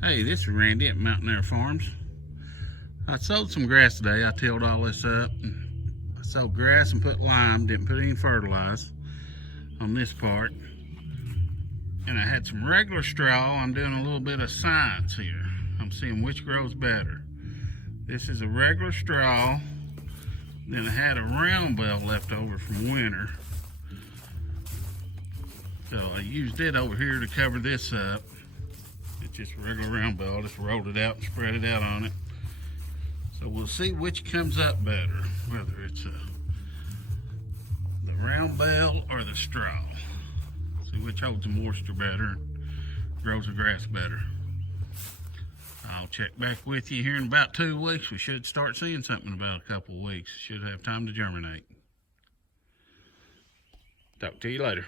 Hey, this is Randy at Mountain Air Farms. I sowed some grass today. I tilled all this up. I sowed grass and put lime, didn't put any fertilizer on this part. And I had some regular straw. I'm doing a little bit of science here. I'm seeing which grows better. This is a regular straw. Then I had a round bale left over from winter. So I used it over here to cover this up. It's just a regular round bale. I just rolled it out and spread it out on it. So we'll see which comes up better, whether it's the round bale or the straw. See which holds the moisture better and grows the grass better. I'll check back with you here in about 2 weeks. We should start seeing something in about a couple of weeks. Should have time to germinate. Talk to you later.